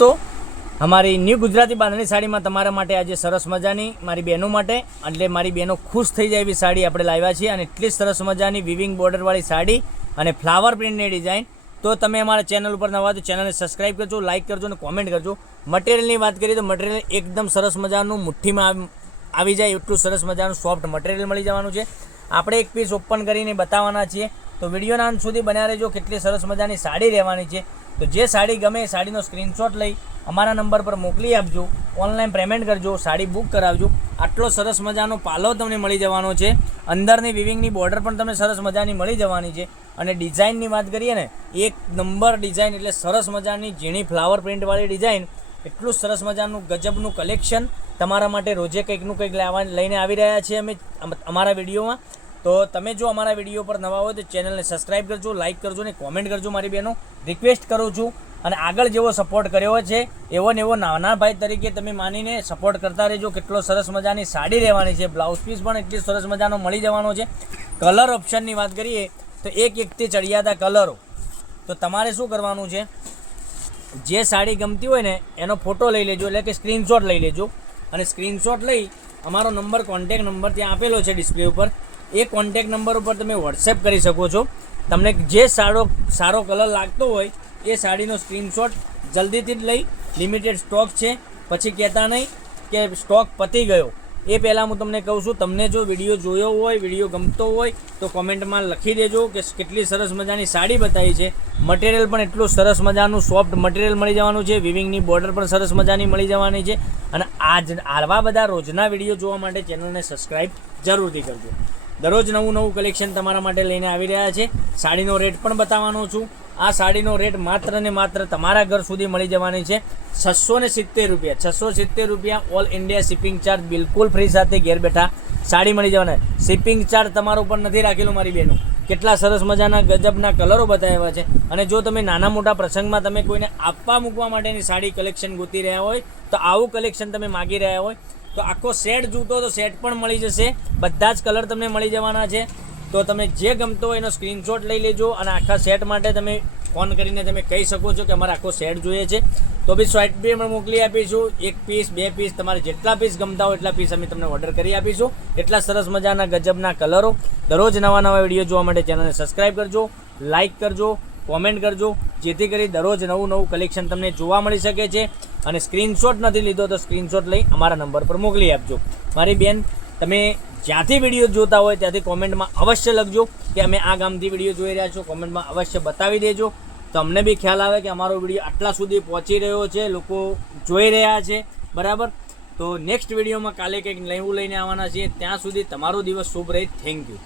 दोस्तों हमारी न्यू गुजराती बांधणी साड़ी में तमारा माटे आज सरस मजानी मारी बहनों माटे એટલે મારી બહેનો ખુશ થઈ જાય એવી સાડી આપણે લાવ્યા છીએ અને એટલી સરસ મજાની વિવિંગ બોર્ડર વાળી સાડી અને ફ્લાવર પ્રિન્ટની ડિઝાઇન। તો તમે અમારા ચેનલ ઉપર નવા તો ચેનલને સબસ્ક્રાઇબ કરજો, લાઇક કરજો અને કોમેન્ટ કરજો। મટીરિયલની વાત કરીએ તો મટીરિયલ એકદમ સરસ મજાનું મુઠ્ઠીમાં આવી જાય એટલું સરસ મજાનું સોફ્ટ મટીરિયલ મળી જવાનું છે। આપણે એક પીસ ઓપન કરીને બતાવવાના છીએ, તો વિડીયોના અંત સુધી બન્યા રહેજો। કેટલી સરસ મજાની સાડી રહેવાની છે, તો જે સાડી ગમે એ સાડીનો સ્ક્રીનશોટ લઈ અમારા નંબર પર મોકલી આપજો, ઓનલાઈન પેમેન્ટ કરજો, સાડી બુક કરાવજો। આટલો સરસ મજાનો પાલો તમને મળી જવાનો છે, અંદરની વિવિંગની બોર્ડર પણ તમને સરસ મજાની મળી જવાની છે। અને ડિઝાઇનની વાત કરીએ ને, એક નંબર ડિઝાઇન એટલે સરસ મજાની ઝીણી ફ્લાવર પ્રિન્ટવાળી ડિઝાઇન, એટલું સરસ મજાનું ગજબનું કલેક્શન તમારા માટે રોજે કંઈકનું કંઈક લઈને આવી રહ્યા છીએ અમે અમારા વિડીયોમાં। તો તમે જો અમારા વિડીયો પર નવા હોય તો ચેનલને સબસ્ક્રાઇબ કરજો, લાઇક કરજો ને કોમેન્ટ કરજો। મારી બહેનો રિક્વેસ્ટ કરું છું, અને આગળ જેવો સપોર્ટ કર્યો છે એવો ને એવો નાના ભાઈ તરીકે તમે માનીને સપોર્ટ કરતા રહેજો। કેટલો સરસ મજાની સાડી રહેવાની છે, બ્લાઉઝ પીસ પણ એટલી સરસ મજાનો મળી જવાનો છે। કલર ઓપ્શનની વાત કરીએ તો એકથી ચડિયાતા કલરો। તો તમારે શું કરવાનું છે, જે સાડી ગમતી હોય ને એનો ફોટો લઈ લેજો, એટલે કે સ્ક્રીનશોટ લઈ લેજો, અને સ્ક્રીનશોટ લઈ અમારો નંબર કોન્ટેક નંબર ત્યાં આપેલો છે ડિસ્પ્લે ઉપર, એ કોન્ટેક નંબર ઉપર તમે વોટ્સએપ કરી શકો છો। તમને જે સારો કલર લાગતો હોય એ સાડીનો સ્ક્રીનશોટ જલ્દીથી જ લઈ, લિમિટેડ સ્ટોક છે, પછી કહેતા નહીં કે સ્ટોક પતી ગયો। એ પહેલાં હું તમને કહું છું, તમને જો વિડીયો જોયો હોય, વિડીયો ગમતો હોય તો કોમેન્ટમાં લખી દેજો કે કેટલી સરસ મજાની સાડી બતાવી છે। મટીરિયલ પણ એટલું સરસ મજાનું સોફ્ટ મટીરિયલ મળી જવાનું છે, વિવિંગની બોર્ડર પણ સરસ મજાની મળી જવાની છે। અને આવા બધા રોજના વિડીયો જોવા માટે ચેનલને સબસ્ક્રાઈબ જરૂરથી કરજો। દરરોજ નવું કલેક્શન તમારા માટે લઈને આવી રહ્યા છે। સાડીનો રેટ પણ બતાવવાનો છું। આ સાડીનો રેટ માત્ર ને માત્ર તમારા ઘર સુધી મળી જવાની છે 670 રૂપિયા। 670 રૂપિયા ઓલ ઇન્ડિયા શિપિંગ ચાર્જ બિલકુલ ફ્રી સાથે ઘેર બેઠા સાડી મળી જવાના। શિપિંગ ચાર્જ તમારા ઉપર નથી રાખેલો મારી બહેનો। કેટલા સરસ મજાના ગજબના કલરો બતાવ્યા છે, અને જો તમે નાના મોટા પ્રસંગમાં તમે કોઈને આપવા મૂકવા માટેની સાડી કલેક્શન ગોતી રહ્યા હોય તો આવું કલેક્શન તમે માગી રહ્યા હોય તો આખો સેટ જોતો તો સેટ પણ મળી જશે। બધા જ કલર તમને મળી જવાના છે। તો તમે જે ગમતો હોય એનો સ્ક્રીનશોટ લઈ લેજો, અને આખા સેટ માટે તમે ફોન કરીને તમે કહી શકો છો કે અમારે આખો સેટ જોઈએ છે, તો બી શોર્ટ પણ મોકલી આપીશું। 1 પીસ 2 પીસ તમારે જેટલા પીસ ગમતા હોય એટલા પીસ અમે તમને ઓર્ડર કરી આપીશું। એટલા સરસ મજાના ગજબના કલરો। દરરોજ નવા વિડીયો જોવા માટે ચેનલને સબસ્ક્રાઈબ કરજો, લાઇક કરજો, કોમેન્ટ કરજો, જેથી કરી દરરોજ નવું કલેક્શન તમને જોવા મળી શકે છે। અને સ્ક્રીનશોટ નથી લીધો તો સ્ક્રીનશોટ લઈ અમારા નંબર પર મોકલી આપજો। મારી બેન, તમે જ્યાંથી વિડીયો જોતા હોય ત્યાંથી કોમેન્ટમાં અવશ્ય લખજો કે અમે આ ગામથી વિડીયો જોઈ રહ્યા છો, કોમેન્ટમાં અવશ્ય બતાવી દેજો, તો અમને બી ખ્યાલ આવે કે અમારો વિડીયો આટલા સુધી પહોંચી રહ્યો છે, લોકો જોઈ રહ્યા છે, બરાબર। તો નેક્સ્ટ વિડીયોમાં કાલે કંઈક નવું લઈને આવવાના છીએ। ત્યાં સુધી તમારો દિવસ શુભ રહે। Thank you.